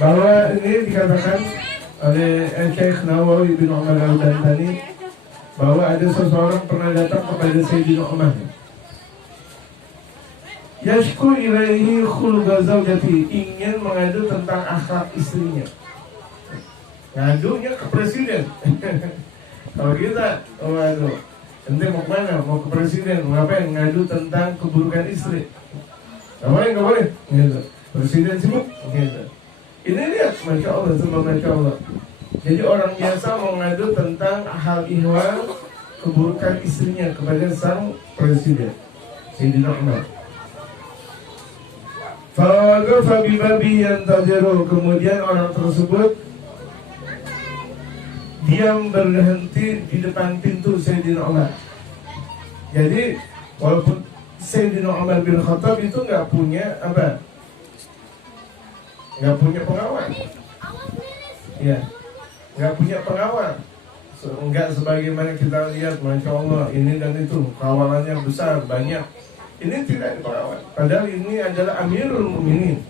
bahwa ini dikatakan oleh Syekh Nawawi bin Umar al-Bantani bahwa ada seseorang pernah datang kepada Sayyidina Umar. Yashku ilaihi khulqa zawjati, ingin mengadu tentang akhlak istrinya. Ngadunya ke presiden. Kalau kita, waduh, ente mau kemana? Mau ke presiden, ngapain? Ngadu tentang keburukan istri. Gak boleh, gitu. Presiden sibuk, gitu. Ini lihat, Masya Allah, semua Masya Allah. Jadi orang biasa mau ngadu tentang hal ihwal keburukan istrinya kepada sang presiden Sayyidina Umar. Fawaqafa bibabi yantaziru, kemudian orang tersebut diam berhenti di depan pintu Sayyidina Umar. Jadi walaupun Sayyidina Umar bin Khattab itu nggak punya apa? Nggak punya pengawal. Ya, nggak punya pengawal. Nggak sebagaimana kita lihat, Masya Allah, ini dan itu kawalannya besar, banyak. Ini tidak ada pengawal. Padahal ini adalah Amirul Mukminin,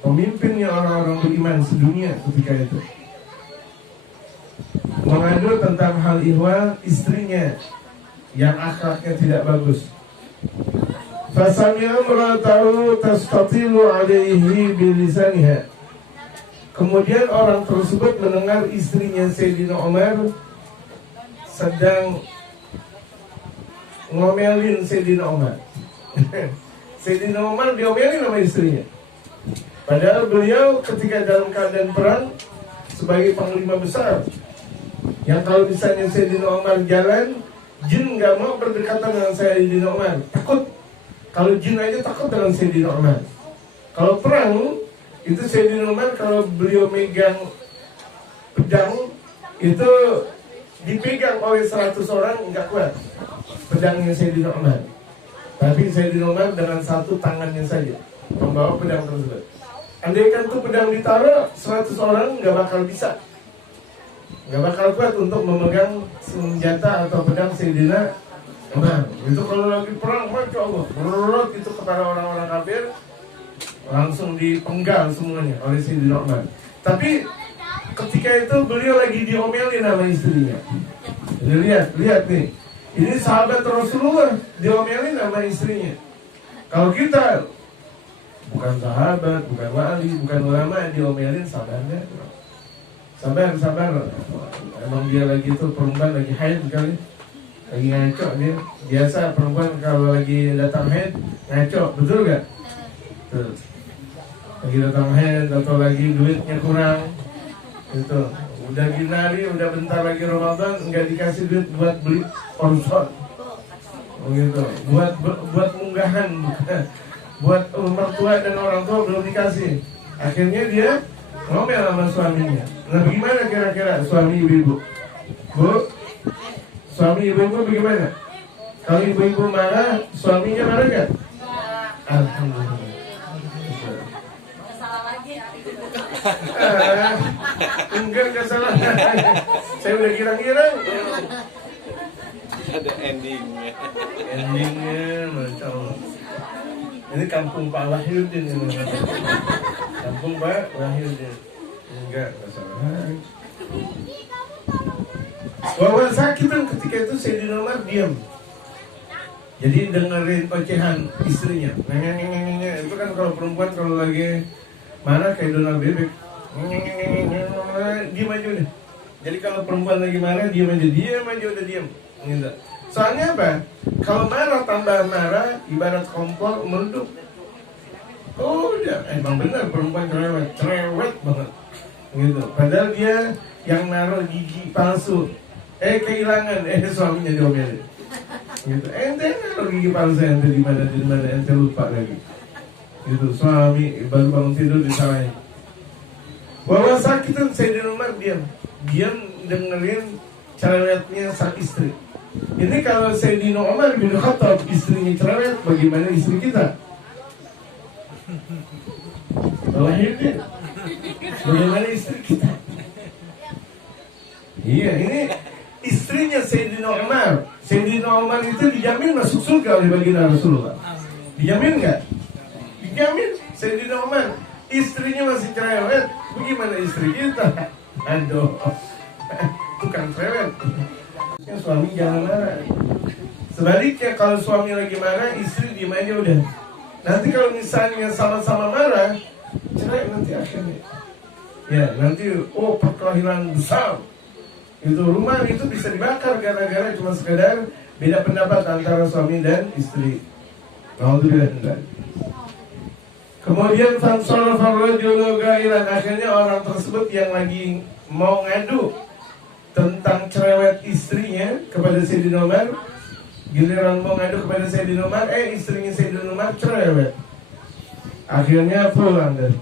pemimpinnya orang-orang beriman sedunia ketika itu. Mengadu tentang hal ihwal istrinya yang akhlaknya tidak bagus. Fasami'a imra'atahu tastatilu 'alaihi bilisaniha. Kemudian orang tersebut mendengar istrinya Sayyidina Umar sedang ngomelin Sayyidina Umar. Sayyidina Umar diomelin sama istrinya. Padahal beliau ketika dalam keadaan perang sebagai panglima besar, yang kalau misalnya Sayyidina Umar jalan, jin nggak mau berdekatan dengan Sayyidina Umar, takut. Kalau jin aja takut dengan Sayyidina Umar. Kalau perang, itu Sayyidina Umar kalau beliau megang pedang, itu dipegang oleh 100 orang nggak kuat pedangnya Sayyidina Umar. Tapi Sayyidina Umar dengan satu tangannya saja membawa pedang tersebut. Andaikan tuh pedang ditaruh, 100 orang nggak bakal bisa, nggak bakal kuat untuk memegang senjata atau pedang Sayyidina Umar. Itu kalau lagi perang, Masya Allah, berurut itu kepada orang-orang kafir, langsung dipenggal semuanya oleh Sayyidina Umar. Tapi ketika itu beliau lagi diomelin sama istrinya. Jadi lihat nih, ini sahabat Rasulullah diomelin sama istrinya. Kalau kita bukan sahabat, bukan wali, bukan ulama, diomelin sabarnya. Sabar. Emang dia lagi itu perempuan lagi haid kali, lagi ngaco dia. Biasa perempuan kalau lagi datang haid ngaco, betul gak? Tuh. Lagi datang haid atau lagi duitnya kurang, itu udah ginari, udah bentar lagi Ramadan, nggak dikasih duit buat beli konsol, gitu. Buat munggahan, buat mertua dan orang tua belum dikasih. Akhirnya dia ngomel sama suaminya. Nah, bagaimana kira-kira suami ibu-ibu? Bu, suami ibu-ibu bagaimana? Kalau ibu-ibu marah, suaminya marah gak? Alhamdulillah. Enggak salah. Saya udah kira-kira. Ada endingnya, Masya Allah. Ini kampung Pak Wahyudin ini. Kampung Pak Wahyudin. Enggak salah. Bahwa sakit kan ketika itu Sayyidina Umar diam. Jadi dengerin ocehan istrinya. Itu kan kalau perempuan kalau lagi marah kayak Donald bebek, diam aja udah. Jadi kalau perempuan lagi marah, diam aja udah diam. Gitu. Soalnya apa? Kalau marah tambah marah, ibarat kompor meledup. Oh udah, emang benar perempuan cerewet banget. Gitu. Padahal dia yang naruh gigi palsu, kehilangan, suaminya diomelin. Gitu. Ente naruh gigi palsu, ente di mana, ente lupa lagi. Gitu, suami baru bangun tidur disalahin. Bahwa sakitan Sayyidina Umar diam dengerin cerewetnya sang istri. Ini kalau Sayyidina Umar bin Khattab istrinya cerewet, bagaimana istri kita? Bagaimana istri kita? Iya, ini istrinya Sayyidina Umar. Sayyidina Umar itu dijamin masuk surga oleh baginda Rasulullah. Dijamin nggak? Dijamin Sayyidina Umar. istrinya masih cerewet, bagaimana istri kita? Aduh, tukang cerewet. Suami jangan marah. Sebaliknya kalau suami lagi marah, istri diem aja udah. Nanti kalau misalnya sama-sama marah, cerai nanti akhirnya. Ya nanti perkelahian besar. Itu rumah itu bisa dibakar gara-gara cuma sekedar beda pendapat antara suami dan istri. Alhamdulillah. Kemudian akhirnya orang tersebut yang lagi mau ngadu tentang cerewet istrinya kepada Sayyidina Umar, giliran mau ngadu kepada Sayyidina Umar, istrinya Sayyidina Umar cerewet. Akhirnya pulang deh.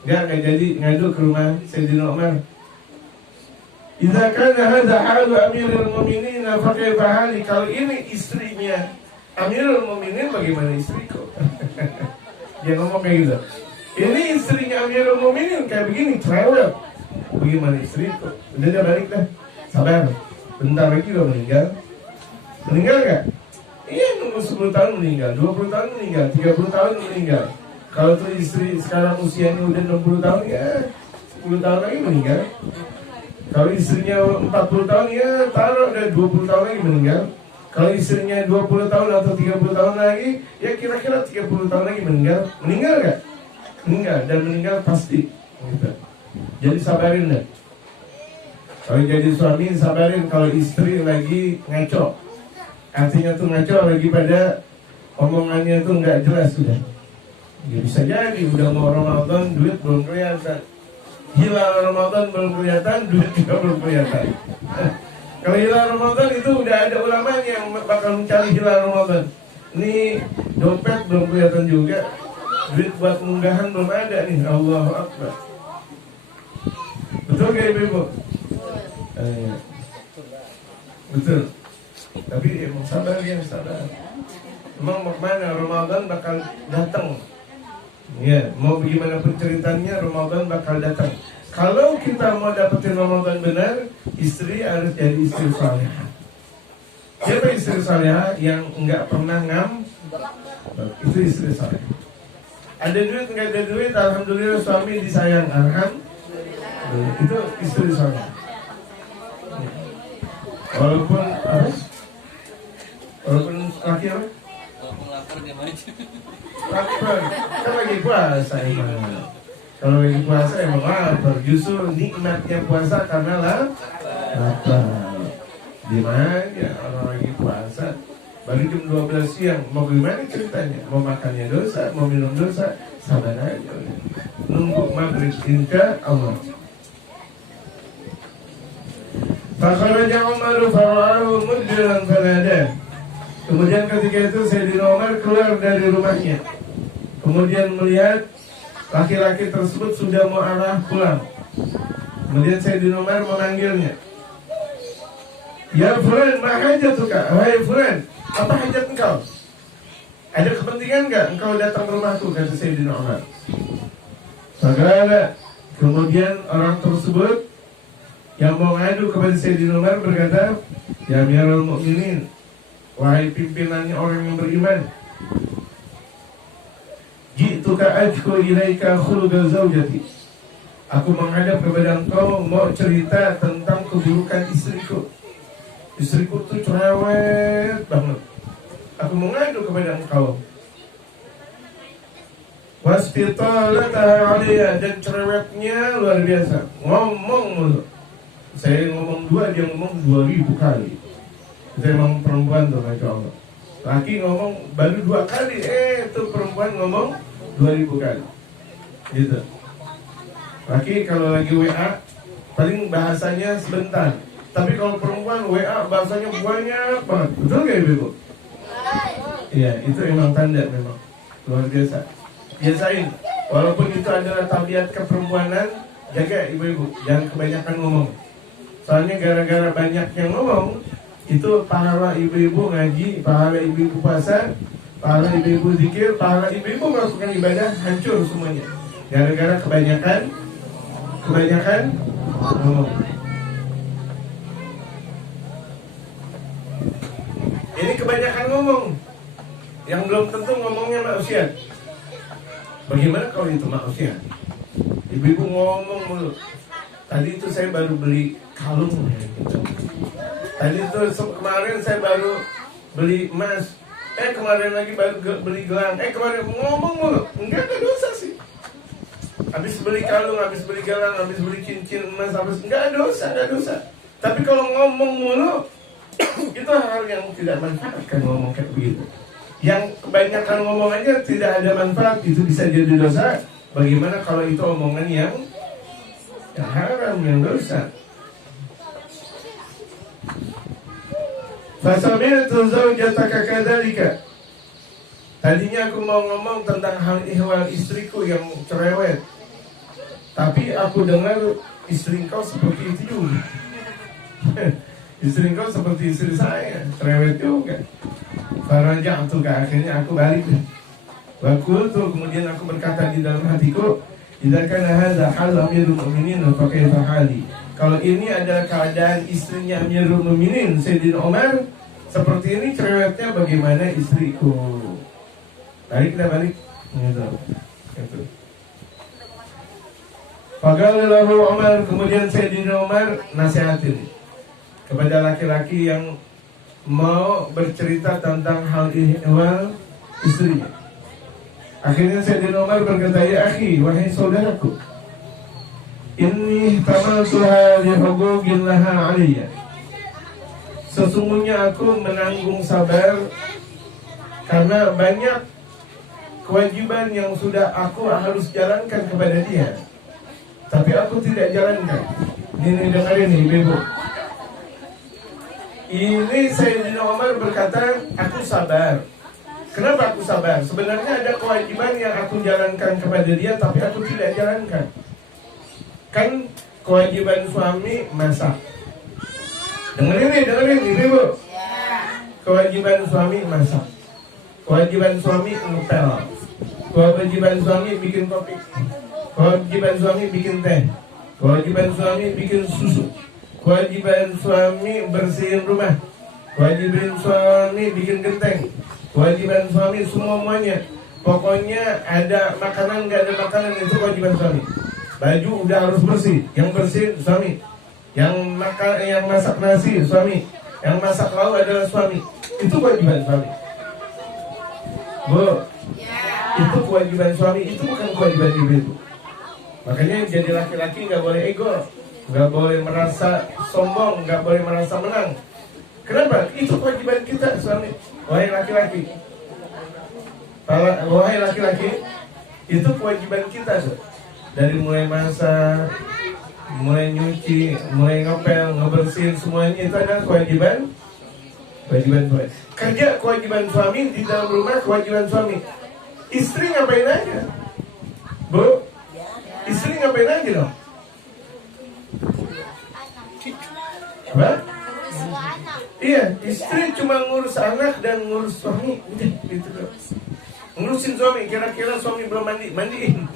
Nggak jadi ngadu ke rumah Sayyidina Umar. Idza kana hadza halu Amirul Mukminin fa kaifa hali? Kalau ini istrinya Amirul Mukminin, bagaimana istriku? Dia ngomong kayak gitu. Ini istrinya Amirul Mukminin kayak begini, cerewet. Bagaimana istriku? Udah dia balik dah. Sabar. Bentar lagi udah meninggal. Meninggal gak? Iya, nunggu 10 tahun meninggal, 20 tahun meninggal, 30 tahun meninggal. Kalau tuh istri sekarang usianya udah 60 tahun, ya 10 tahun lagi meninggal. Kalau istrinya 40 tahun, ya taruh udah 20 tahun lagi meninggal. Kalau istrinya 20 tahun atau 30 tahun lagi, ya kira-kira 30 tahun lagi meninggal. Meninggal gak? Meninggal, dan meninggal pasti gitu. Jadi sabarin deh. Kalau jadi suami sabarin kalau istri lagi ngaco. Artinya tuh ngaco lagi pada omongannya tuh nggak jelas sudah. Ya bisa jadi udah mau Ramadan duit belum kelihatan. Hilang Ramadan belum kelihatan, duit juga belum kelihatan. Kalau hilang Ramadan itu udah ada ulamanya yang bakal mencari hilang Ramadan. Ini dompet belum kelihatan juga. Duit buat munggahan belum ada nih. Allahu Akbar. Betul gak ibu-ibu? Betul. Tapi emang sabar ya, sabar. Emang mau kemana? Ramadan bakal datang. Ya, mau bagaimana ceritanya, Ramadan bakal datang. Kalau kita mau dapetin Ramadan benar, istri harus jadi istri salihah. Siapa istri salihah yang enggak pernah itu istri salihah. Ada duit enggak ada duit, alhamdulillah suami disayang, itu istri salihah. Walaupun laki apa? Walaupun lapar dia maju. Lapar, kan lagi puasa emang. Kalau lagi puasa emang lapar. Justru nikmatnya puasa karena lapar. Dimana orang lagi puasa, baru jam 12 siang, mau gimana ceritanya? Mau makannya dosa, mau minum dosa, sabar aja. Nunggu maghrib, insya Allah. Fakharaja Umar fara'ahu mudbiran fanada. Kemudian ketika itu Sayyidina Umar keluar dari rumahnya. Kemudian melihat laki-laki tersebut sudah mau arah pulang. Kemudian Sayyidina Umar memanggilnya. Ya Fulan, ma hajatuka? Wahai Fulan, apa hajat engkau? Ada kepentingan enggak engkau datang ke rumahku? Kata Sayyidina Umar. Maka kemudian orang tersebut yang mau ngadu kepada Sayyidina Umar berkata, Ya Amirul Mukminin, wahai pimpinannya orang yang beriman, Ji'tuka ajku ilaika khuluqa zawjati. Aku menghadap kepada engkau mau cerita tentang keburukan istriku. Istriku tuh cerewet banget. Aku mau ngadu kepada engkau. Wasfitalataha aliyah, dan cerewetnya luar biasa. Ngomong mulu. Saya ngomong 2, dia ngomong 2000 kali. Itu emang perempuan tuh, Masya Allah. Laki ngomong baru 2 kali, itu perempuan ngomong 2000 kali. Gitu. Laki kalau lagi WA, paling bahasanya sebentar. Tapi kalau perempuan WA bahasanya banyak banget. Betul gak ibu? Iya, itu emang tanda memang. Luar biasa. Biasain, walaupun itu adalah tabiat keperempuanan, jaga ibu-ibu, jangan kebanyakan ngomong. Soalnya gara-gara banyak yang ngomong, itu pahala ibu-ibu ngaji, pahala ibu-ibu puasa, pahala ibu-ibu zikir, pahala ibu-ibu melakukan ibadah, hancur semuanya. Gara-gara kebanyakan ngomong. Ini kebanyakan ngomong, yang belum tentu ngomongnya maksiat. Bagaimana kalau itu maksudnya? Ibu-ibu ngomong mulu. Tadi itu saya baru beli kalung. Tadi itu kemarin saya baru beli emas. Kemarin lagi baru beli gelang. Kemarin ngomong mulu. Enggak ada dosa sih. Habis beli kalung, habis beli gelang, habis beli cincin emas, enggak ada dosa. Tapi kalau ngomong mulu, itu hal yang tidak manfaat kan ngomong kayak begitu. Yang kebanyakan ngomong aja tidak ada manfaat, itu bisa jadi dosa. Bagaimana kalau itu omongan yang haram, yang dosa? Fasami'tu zawjataka kadzalika. Tadinya aku mau ngomong tentang hal ihwal istriku yang cerewet, tapi aku dengar istri kau seperti itu juga. Istri kau seperti istri saya, cerewet juga. Faraja'tu, akhirnya aku balik. Waqultu, kemudian aku berkata di dalam hatiku, idza kana hadza hal amirul mu'minin fa kaifa hali. Kalau ini adalah keadaan istrinya Amirul Mukminin Sayyidina Umar, seperti ini cerewetnya bagaimana istriku. Balik. Gitu. Faqalallahu Umar, kemudian Sayyidina Umar nasihatin kepada laki-laki yang mau bercerita tentang hal ihwal istrinya. Akhirnya Sayyidina Umar berkata, ya akhi, wahai saudaraku, inni tamaltuha lihuquqin laha aliyya. Sesungguhnya aku menanggung sabar karena banyak kewajiban yang sudah aku harus jalankan kepada dia, tapi aku tidak jalankan. Ini dengarin nih ibu. Ini Sayyidina Umar berkata, aku sabar. Kenapa aku sabar? Sebenarnya ada kewajiban yang aku jalankan kepada dia, tapi aku tidak jalankan. Kan kewajiban suami masak. Dengerin ibu. Kewajiban suami masak. Kewajiban suami ngepel. Kewajiban suami bikin kopi. Kewajiban suami bikin teh. Kewajiban suami bikin susu. Kewajiban suami bersihin rumah. Kewajiban suami bikin genteng. Kewajiban suami semuanya. Pokoknya ada makanan, nggak ada makanan, itu kewajiban suami. Baju udah harus bersih, yang bersih suami. Yang masak nasi suami. Yang masak lauk adalah suami. Itu kewajiban suami. Bu, itu kewajiban suami, itu bukan kewajiban ibu. Makanya jadi laki-laki nggak boleh ego, nggak boleh merasa sombong, nggak boleh merasa menang. Kenapa? Itu kewajiban kita suami. Wahai laki-laki, itu kewajiban kita tuh. Dari mulai masak, mulai nyuci, mulai ngepel, ngebersihin, semuanya itu adalah kewajiban suami. Kerja kewajiban suami, di dalam rumah kewajiban suami. Istri ngapain aja? Bu, istri ngapain aja dong? Apa? Iya, istri cuma ngurus anak dan ngurus suami, udah gitu dong. Ngurusin suami, kira-kira suami belum mandiin.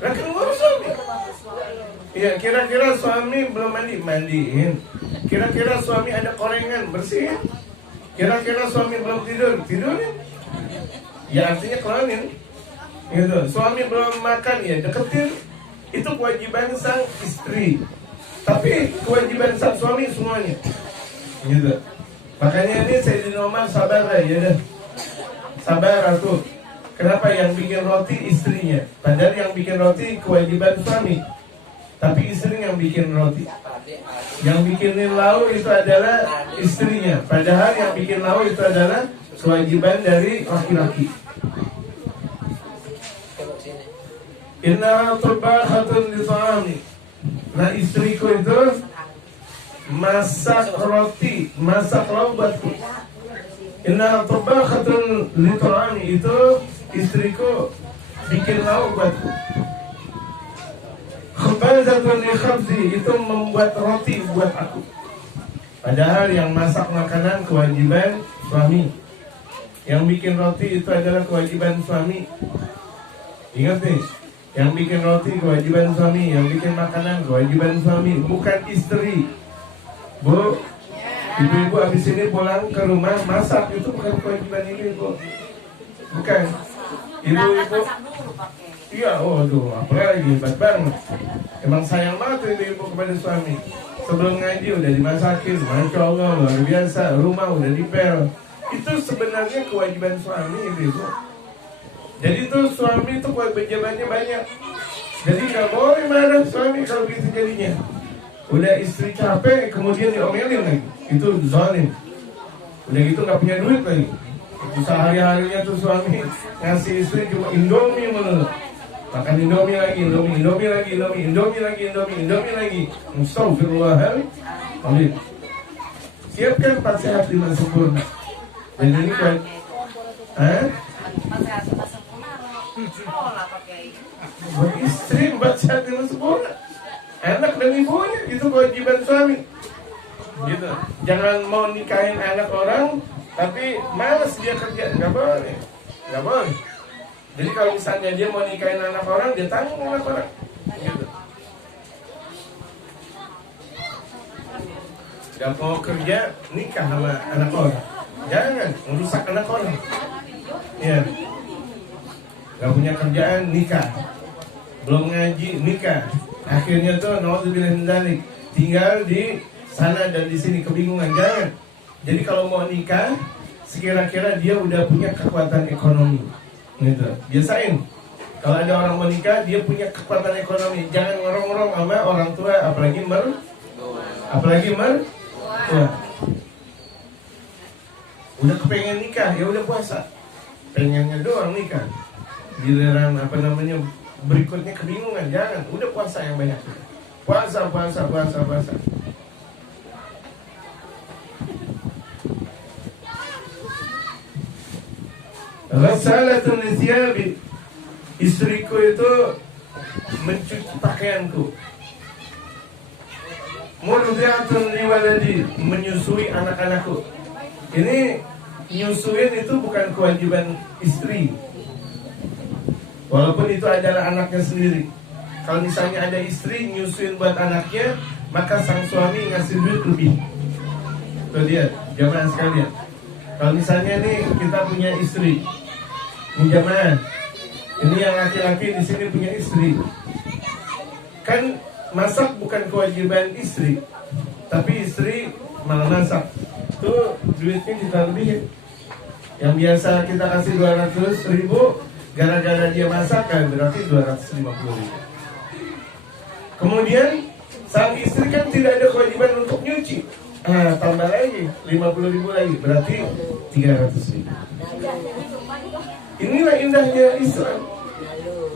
Lah kan ngurus suami. Iya, kira-kira suami belum mandiin. Kira-kira suami ada korengan, bersihin. Kira-kira suami belum tidurin. Ya artinya kelanin. Gitu. Suami belum makan, ya deketin. Itu kewajiban sang istri. Tapi kewajiban sang suami semuanya. Gitu. Makanya ini Sayyidina Umar sabar lah, ya dah. Sabar aku. Kenapa yang bikin roti istrinya? Padahal yang bikin roti kewajiban suami. Tapi istri yang bikin roti. Yang bikinin lauk itu adalah istrinya. Padahal yang bikin lauk itu adalah kewajiban dari laki-laki. Inna tabakhatun li ta'ami. Nah istriku itu masak roti, masak lauk buatku. Inna tabakhatun li ta'ami, itu istriku bikin lauk buatku. Khubazatun li khabzi, itu membuat roti buat aku. Padahal yang masak makanan kewajiban suami. Yang bikin roti itu adalah kewajiban suami. Ingat nih, yang bikin roti kewajiban suami, yang bikin makanan kewajiban suami, bukan istri. Bu, ibu-ibu habis ini pulang ke rumah masak, itu bukan kewajiban ibu. Bukan. Ibu-ibu, masak dulu pakai. iya, waduh, apalagi hebat banget. Emang sayang banget ibu kepada suami. Sebelum ngaji udah dimasakin, masya Allah, luar biasa. Rumah udah dipel. Itu sebenarnya kewajiban suami, ibu. Jadi tuh suami itu kewajibannya banyak. Jadi nggak boleh marah suami kalau gitu jadinya. Udah istri capek, kemudian diomelin lagi. Itu zalim. Udah gitu nggak punya duit lagi. Itu sehari-harinya tuh suami ngasih istri cuma Indomie melulu. Makan Indomie lagi, Indomie lagi. Astagfirullahaladzim. Siapkan 4 sehat 5 sempurna. Dan ini kan, Pas saya sudah sempurna, sekolah pakai. buat istri 4 sehat 5 sempurna. Anak dan ibunya itu kewajiban suami. Gitu. Jangan mau nikahin anak orang, tapi malas dia kerja, nggak boleh. Jadi kalau misalnya dia mau nikahin anak orang, dia tanggung anak orang. Gitu. Gak mau kerja, nikah sama anak orang. Jangan merusak anak orang. Ya. Gak punya kerjaan, nikah. Belum ngaji, nikah. Akhirnya tuh naudzubillah min dzalik, tinggal di sana dan di sini kebingungan. Jangan. Jadi kalau mau nikah, sekira-kira dia udah punya kekuatan ekonomi. Gitu. Biasain. Kalau ada orang mau nikah, dia punya kekuatan ekonomi. Jangan ngorong-ngorong sama orang tua, apalagi mertua. Udah kepengen nikah, ya udah puasa. Pengennya doang nikah. Giliran berikutnya kebingungan. Jangan, udah puasa yang banyak. Puasa. Ghasalatun lithiyabi, istriku itu mencuci pakaianku. Murdi'atun liwaladi, menyusui anak-anakku. Ini nyusuin itu bukan kewajiban istri, walaupun itu adalah anaknya sendiri. Kalau misalnya ada istri nyusuin buat anaknya, maka sang suami ngasih duit lebih. Tuh dia, jamaah sekalian. Kalau misalnya nih kita punya istri, ini jamaah, ini yang laki-laki di sini punya istri, kan masak bukan kewajiban istri, tapi istri malah masak. Tuh duitnya kita lebihin. Yang biasa kita kasih 200.000, gara-gara dia masak kan berarti 250.000. Kemudian sang istri kan tidak ada kewajiban untuk nyuci. Tambah lagi 50.000 lagi, berarti 300.000. Inilah indahnya Islam.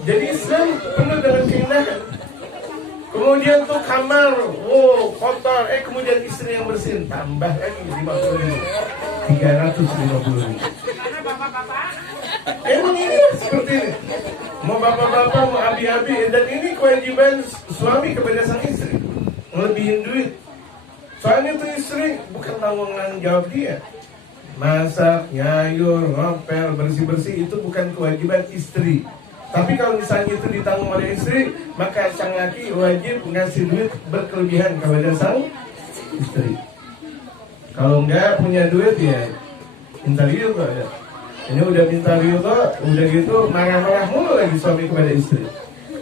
Jadi Islam penuh dengan keindahan. Kemudian tuh kamar, kotor, kemudian istri yang bersihin, tambah lagi 50.000, 350.000. Emang ini seperti ini. Mau bapak-bapak, mau abi-abi, dan ini kewajiban suami kepada sang istri, ngelebihin duit. Soalnya tuh istri bukan tanggungan jawab dia. Masak, nyayur, ngopel, bersih-bersih itu bukan kewajiban istri. Tapi kalau misalnya itu ditanggung oleh istri, maka sang laki wajib ngasih duit berkelebihan kepada sang istri. Kalau enggak punya duit ya minta ridho ada. Ini udah minta ridho, udah gitu marah-marah mulu lagi suami kepada istri.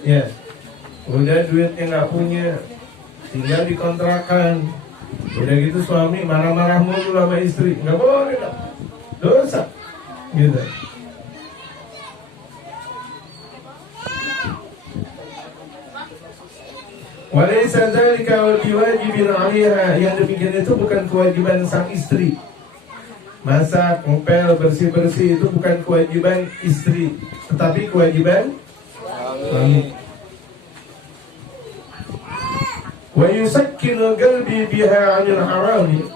Ya, udah duitnya nggak punya, tinggal dikontrakan. Udah gitu suami marah-marah mulu sama istri, nggak boleh, dosa, gitu. Walaysa dzalika biwajibin 'alaiha, yang demikian itu bukan kewajiban sang istri. Masak, ngepel, bersih-bersih itu bukan kewajiban istri, tetapi kewajiban suami. Wa yusakkinu qalbi biha 'anil harami,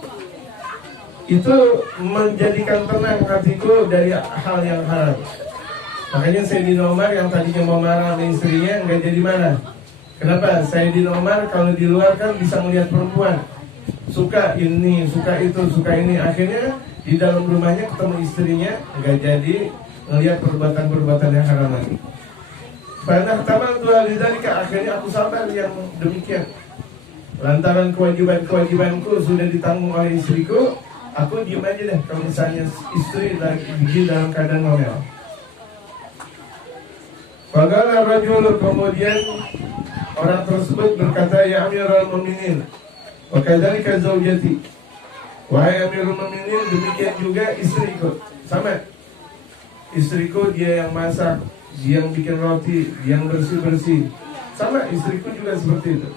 itu menjadikan tenang hatiku dari hal yang haram. Makanya Sayyidina Umar yang tadinya mau marah sama istrinya enggak jadi marah. Kenapa? Sayyidina Umar kalau di luar kan bisa melihat perempuan, suka ini, suka itu, suka ini. Akhirnya di dalam rumahnya ketemu istrinya, nggak jadi melihat perbuatan-perbuatan yang haram lagi. Banyak taman dua lidalika, akhirnya aku sabar yang demikian. Lantaran kewajiban-kewajibanku sudah ditanggung oleh istriku, aku diam aja deh kalau misalnya istri lagi dalam keadaan ngomel. Faqala rajul, kemudian orang tersebut berkata, ya Amirul Mukminin, wa kadzalika zaujati. Wahai Amirul Mukminin, demikian juga istriku. Sama. Istriku dia yang masak, dia yang bikin roti, dia yang bersih-bersih. Sama, istriku juga seperti itu.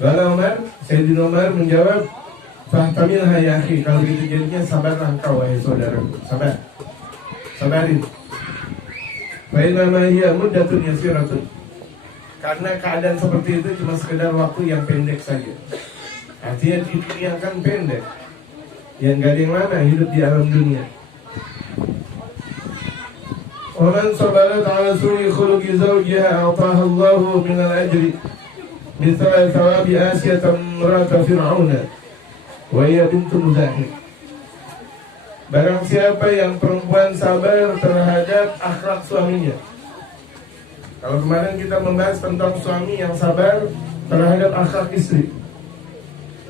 Lalu Sayyidina Umar menjawab, fahtamilha ya akhi, kalau gitu jadinya sabarlah engkau wahai saudaraku. Sabarin. Fainama hiya muddatun yasiratun. Karena keadaan seperti itu cuma sekedar waktu yang pendek saja. Artinya di dunia kan pendek. Yang gak ada yang lama hidup di alam dunia. Waman sabarat ala suri khuluqi zawjiha a'taha Allahu minal ajri mithla thawabi Asiyata imra'ata Fir'auna wa hiya bintu Muzahim. Barang siapa yang perempuan sabar terhadap akhlak suaminya. Kalau kemarin kita membahas tentang suami yang sabar terhadap akhlak istri.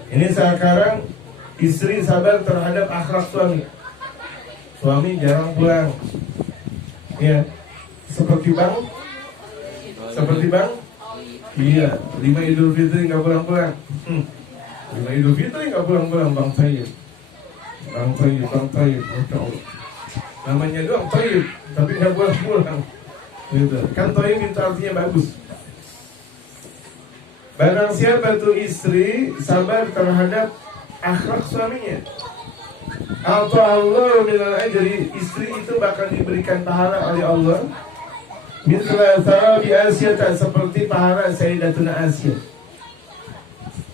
Ini sekarang istri sabar terhadap akhlak suami. Suami jarang pulang. Ya, seperti bang. Iya, 5 Idul Fitri nggak pulang-pulang. 5 Idul Fitri nggak pulang-pulang, Bang Tayyib. Bang Tayyib, Masya Allah. Namanya doang Tayyib, tapi nggak pulang-pulang. Gitu. Kan Tayyib itu artinya bagus. Barang siapa tuh istri sabar terhadap akhlak suaminya, atau Allah minal ajri, istri itu bakal diberikan pahala oleh Allah. Mithla thawabi Asiyata, seperti pahala Sayyidatuna Asiyah.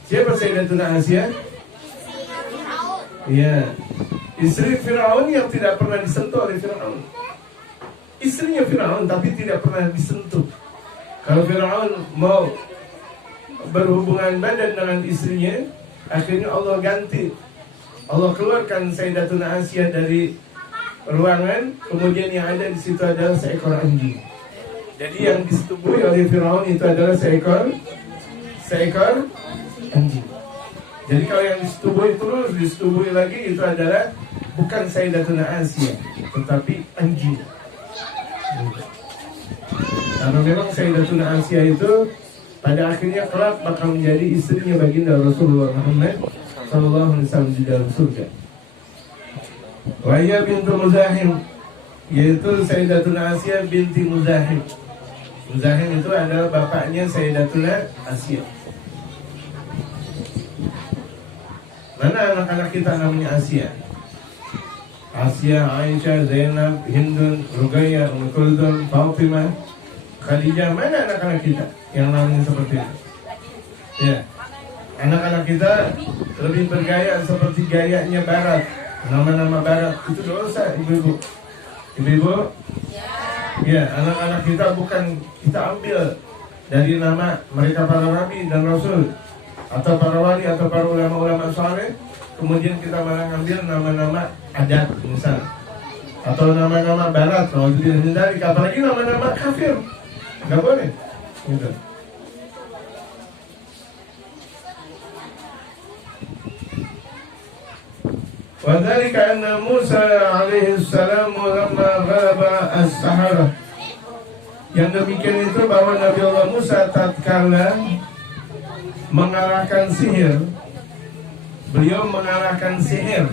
Siapa Sayyidatuna Asiyah? Iya, istri Fir'aun yang tidak pernah disentuh oleh Fir'aun. Istrinya Fir'aun tapi tidak pernah disentuh. Kalau Fir'aun mau berhubungan badan dengan istrinya, akhirnya Allah ganti. Allah keluarkan Sayyidatuna Asiyah dari ruangan, kemudian yang ada di situ adalah seekor anjing. Jadi yang disetubui oleh Fir'aun itu adalah seekor anjing. Jadi kalau yang disetubui lagi itu adalah bukan Sayyidatuna Asiyah, tetapi anjing. Karena memang Sayyidatuna Asiyah itu pada akhirnya kelak bakal menjadi istrinya baginda Rasulullah Muhammad sallallahu alaihi wasallam di dalam surga. Wa hiya bintu Muzahim, yaitu Sayyidatuna Asiyah binti Muzahim. Muzahim itu adalah bapaknya Sayyidatuna Asiyah. Mana anak-anak kita namanya Asiyah? Asiyah, Aisyah, Zainab, Hindun, Ruqayyah, Ummu Kulthum, Fatimah, Khadijah. Mana anak-anak kita yang namanya seperti itu? Ya, anak-anak kita lebih bergaya seperti gayanya Barat. Nama-nama Barat itu dosa, ibu-ibu. Ibu-ibu, ya, anak-anak kita bukan kita ambil dari nama mereka para nabi dan rasul, atau para wali, atau para ulama-ulama saleh, kemudian kita malah ngambil nama-nama adat misalnya, atau nama-nama Barat. Kalau itu dihindari, apalagi nama-nama kafir, nggak boleh. Gitu. Wadhalika anna Musa alaihi salam lamma ghalaba as-sahara. Yang demikian itu bahwa Nabi Allah Musa tatkala mengalahkan sihir, beliau mengalahkan sihir.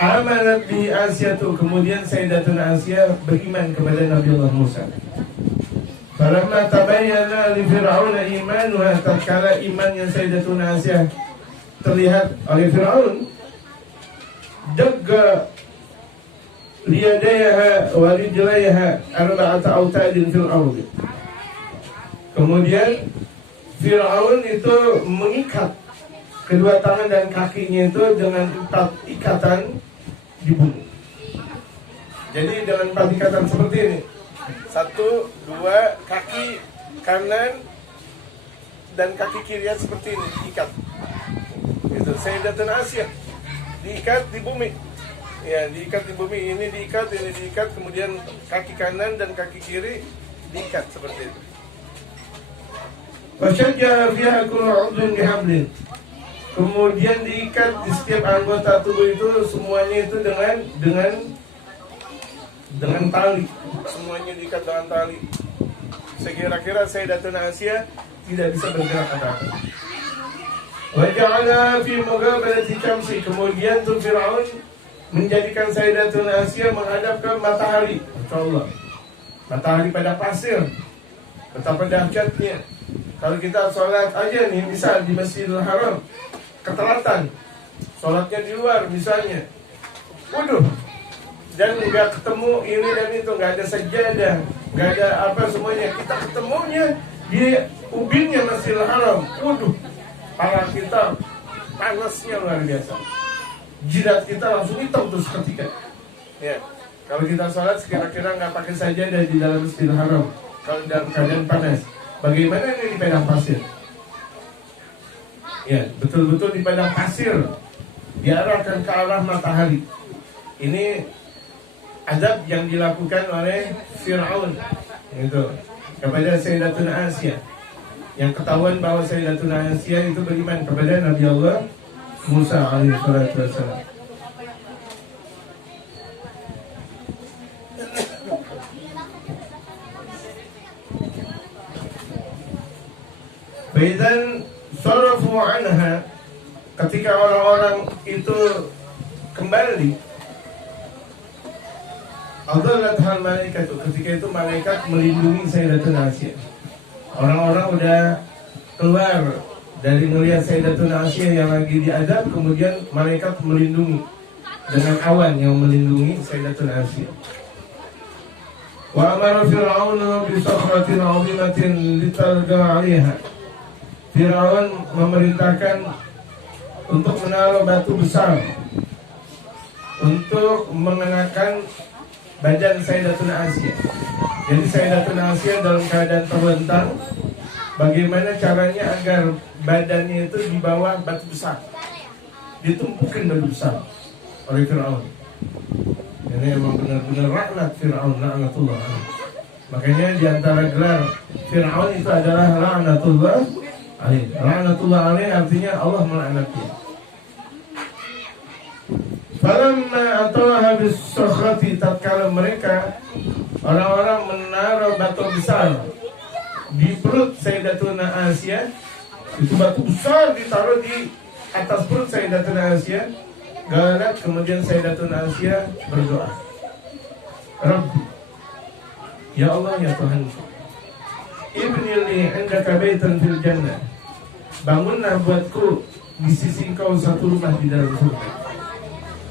Amanat bi Asiyatu, kemudian Sayyidatuna Asiyah beriman kepada Nabi Allah Musa. Falamma tabayyana li Fir'auna imanuha, tatkala imannya Sayyidatuna Asiyah terlihat oleh Fir'aun, dagga liyadayha wa rijlayha arba'ata autadin fil ardi. Kemudian Fir'aun itu mengikat kedua tangan dan kakinya itu dengan 4 ikatan di bumi. Jadi dengan 4 ikatan seperti ini. 1, 2, kaki kanan dan kaki kirinya seperti ini diikat. Itu Sayyidatuna Asiyah diikat di bumi. Ya, diikat di bumi, ini diikat, kemudian kaki kanan dan kaki kiri diikat seperti itu. Wasyajjaha fiha kullu 'udwin bihablin. Kemudian diikat di setiap anggota tubuh itu semuanya itu dengan dengan tali, semuanya diikat dengan tali. Sekira-kira Sayyidatuna Asia tidak bisa bergerak apa-apa. Waja'ala fi mughabalati syamsi, kemudian tuh Firaun menjadikan Sayyidatuna Asia menghadap ke matahari. Masyaallah. Matahari pada pasir. Betapa dahsyatnya. Kalau kita sholat aja nih, misal di Masjidil Haram, ketelatan, sholatnya di luar misalnya, waduh, dan nggak ketemu ini dan itu, nggak ada sajadah, nggak ada apa semuanya, kita ketemunya di ubinnya Masjidil Haram, waduh, pala kita panasnya luar biasa, jidat kita langsung hitam tuh seketika. Ya, kalau kita sholat kira-kira nggak pakai sajadah di dalam Masjidil Haram, kalau dalam keadaan panas. Bagaimana ini di padang pasir? Ya, betul-betul di padang pasir, diarahkan ke arah matahari. Ini azab yang dilakukan oleh Fir'aun itu kepada Sayyidatuna Asia. Yang ketahuan bahwa Sayyidatuna Asia itu beriman kepada Nabi Allah Musa alaihi salatu wassalam. Baidan sarafu anha, ketika orang-orang itu kembali, adallat hal malaikat, ketika itu malaikat melindungi Sayyidatuna Asia. Orang-orang udah keluar dari melihat Sayyidatuna Asia yang lagi diadab, kemudian malaikat melindungi dengan awan yang melindungi Sayyidatuna Asia. Wa amara Fir'aun bi sakhratin 'azimatin litalqa 'alaiha. Firaun memerintahkan untuk menaruh batu besar untuk mengenakan badan Sayyidatuna Asia. Jadi Sayyidatuna Asia dalam keadaan terlentang. Bagaimana caranya agar badannya itu di bawah batu besar, ditumpukin batu besar oleh Firaun. Ini memang benar-benar laknat Firaun, laknatullah. Makanya di antara gelar Firaun itu adalah laknatullah alaih. Laknatullah alaih artinya Allah melaknatnya. Falamma ataha bis-sakhrati, tatkala mereka orang-orang menaruh batu besar di perut Sayyidatuna Asia, itu batu besar ditaruh di atas perut Sayyidatuna Asia. Galat, kemudian Sayyidatuna Asia berdoa, Rabbi, ya Allah ya Tuhan, ibni li indaka baitan fil jannah, bangunlah buatku di sisi Engkau satu rumah di dalam surga.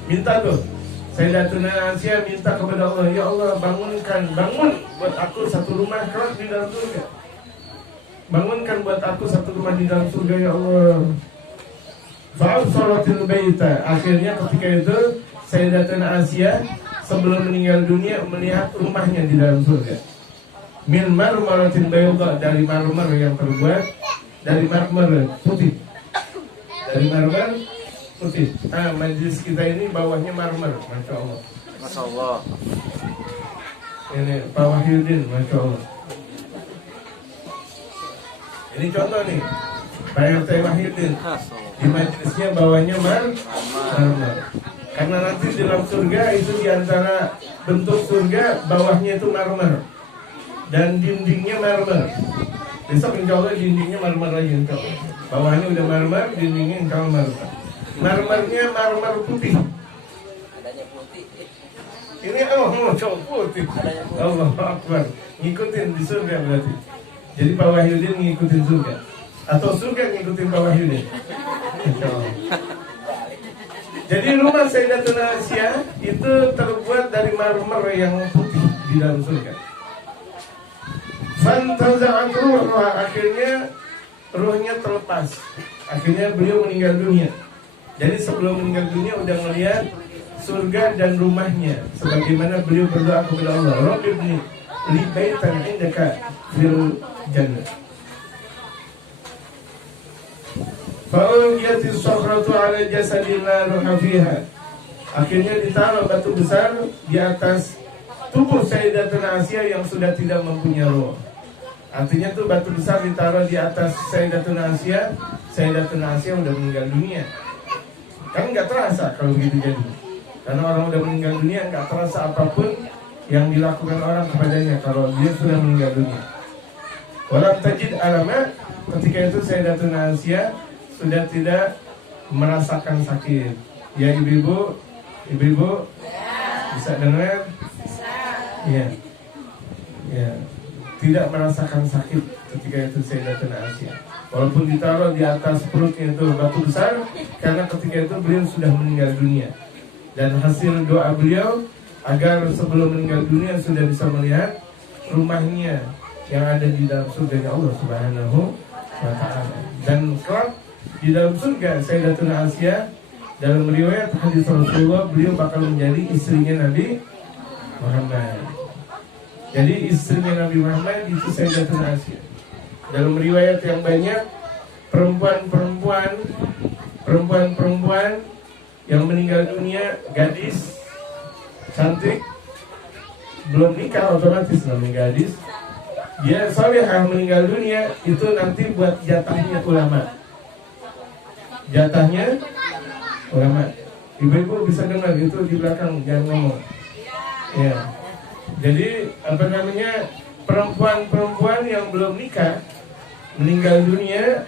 Minta tuh Sayyidatuna Asia minta kepada Allah, ya Allah bangun buat aku satu rumah kelak di dalam surga. Bangunkan buat aku satu rumah di dalam surga ya Allah. Fa'absaratil baita, akhirnya ketika itu Sayyidatuna Asia sebelum meninggal dunia melihat rumahnya di dalam surga. Min marmaratin bayda, dari marmer yang terbuat dari marmer putih. Dari marmer putih. Majlis kita ini bawahnya marmer, Masya Allah. Masya Allah. Ini Pak Wahyudin, Masya Allah. Ini contoh nih, Pak RT Wahyudin. Di majlisnya bawahnya marmer. Karena nanti di dalam surga itu diantara bentuk surga bawahnya itu marmer dan dindingnya marmer. Besok insya Allah dindingnya marmer lagi insya Allah. Bawahnya udah marmer, dindingnya insya Allah marmer. Marmernya marmer putih. Adanya putih. Ini cowok putih. Allah Akbar. Ngikutin di surga berarti. Jadi Pak Wahyudin ngikutin surga, atau surga ngikutin Pak Wahyudin. Insya Allah. Jadi rumah Sayyidatuna Asia itu terbuat dari marmer yang putih di dalam surga. Fantaza'at ruhha, akhirnya ruhnya terlepas. Akhirnya beliau meninggal dunia. Jadi sebelum meninggal dunia udah melihat surga dan rumahnya, sebagaimana beliau berdoa kepada Allah, Rabbibni li baitan indaka fil jannah. Fa'ulqiyatis sakhratu 'ala jasadin la ruha fiha. Akhirnya ditaruh batu besar di atas tubuh Sayyidatuna Asia yang sudah tidak mempunyai roh. Artinya tuh batu besar ditaruh di atas Sayyidatuna Asia. Sayyidatuna Asia udah meninggal dunia. Kan nggak terasa kalau gitu jadi. Karena orang udah meninggal dunia nggak terasa apapun yang dilakukan orang kepadanya kalau dia sudah meninggal dunia. Walam tajid alamat, ketika itu Sayyidatuna Aisyah sudah tidak merasakan sakit. Ya ibu-ibu bisa dengar? Ya, ya, tidak merasakan sakit ketika itu Sayyidatuna Aisyah. Walaupun ditaruh di atas perutnya itu batu besar, karena ketika itu beliau sudah meninggal dunia. Dan hasil doa beliau agar sebelum meninggal dunia sudah bisa melihat rumahnya yang ada di dalam surga Allah Subhanahu wa Ta'ala. Dan kelak di dalam surga Sayyidatuna Aisyah, dalam riwayat hadis Rasulullah, beliau bakal menjadi istrinya Nabi Muhammad. Jadi istrinya Nabi Muhammad itu Sayyidatuna Aisyah. Dalam riwayat yang banyak, perempuan yang meninggal dunia, gadis cantik, belum nikah otomatis namanya gadis, dia salihah meninggal dunia, itu nanti buat jatahnya ulama. Jatahnya ulama. Ibu-ibu bisa dengar itu di belakang, jangan ngomong. Ya. Jadi perempuan yang belum nikah meninggal dunia,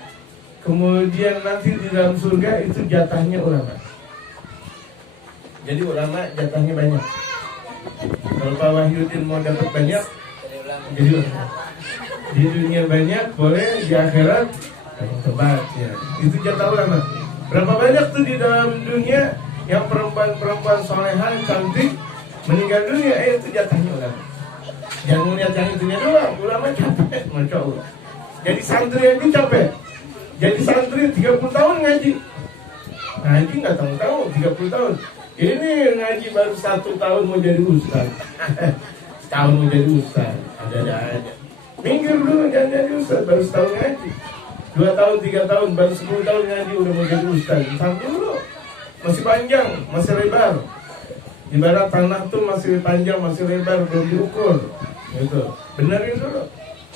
kemudian nanti di dalam surga itu jatahnya ulama. Jadi ulama jatahnya banyak. Kalau Pak Wahyudin mau dapat banyak, jadi ulama. Di dunia banyak, boleh di akhirat tebat ya. Itu jatah ulama. Berapa banyak tuh di dalam dunia yang perempuan soleha cantik meninggal dunia, itu jatahnya ulama. Jangan melihat yang itunya doang, ulama capek, masya Allah. Jadi santri aja capek. Jadi santri 30 tahun ngaji. Ngaji nggak tahu-tahu 30 tahun. Ini ngaji baru 1 tahun mau jadi ustaz. Setahun mau jadi ustaz. Ada aja. Minggir dulu jangan jadi ustaz, baru setahun ngaji. 2 tahun, 3 tahun, baru 10 tahun ngaji udah mau jadi ustaz. Santai dulu. Masih panjang, masih lebar. Ibarat tanah tuh masih panjang, masih lebar, belum diukur. Gitu. Benerin dulu.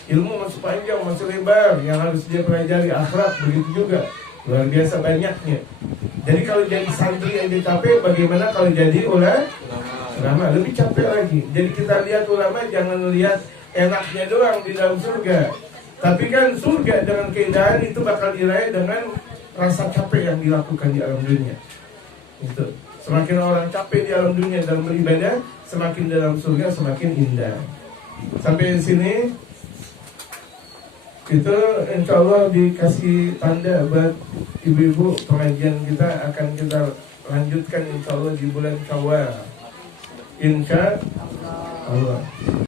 Ilmu masih panjang, masih lebar, yang harus dia pelajari. Akhlak begitu juga, luar biasa banyaknya. Jadi kalau jadi santri yang capek, bagaimana kalau jadi ulama? Lebih capek lagi. Jadi kita lihat ulama, jangan lihat enaknya doang di dalam surga. Tapi kan surga dengan keindahan itu bakal diraih dengan rasa capek yang dilakukan di alam dunia. Itu. Semakin orang capek di alam dunia dalam beribadah, semakin dalam surga semakin indah. Sampai di sini. Itu insya Allah dikasih tanda buat ibu-ibu. Pengajian kita akan kita lanjutkan insya Allah di bulan Syawal, insya Allah.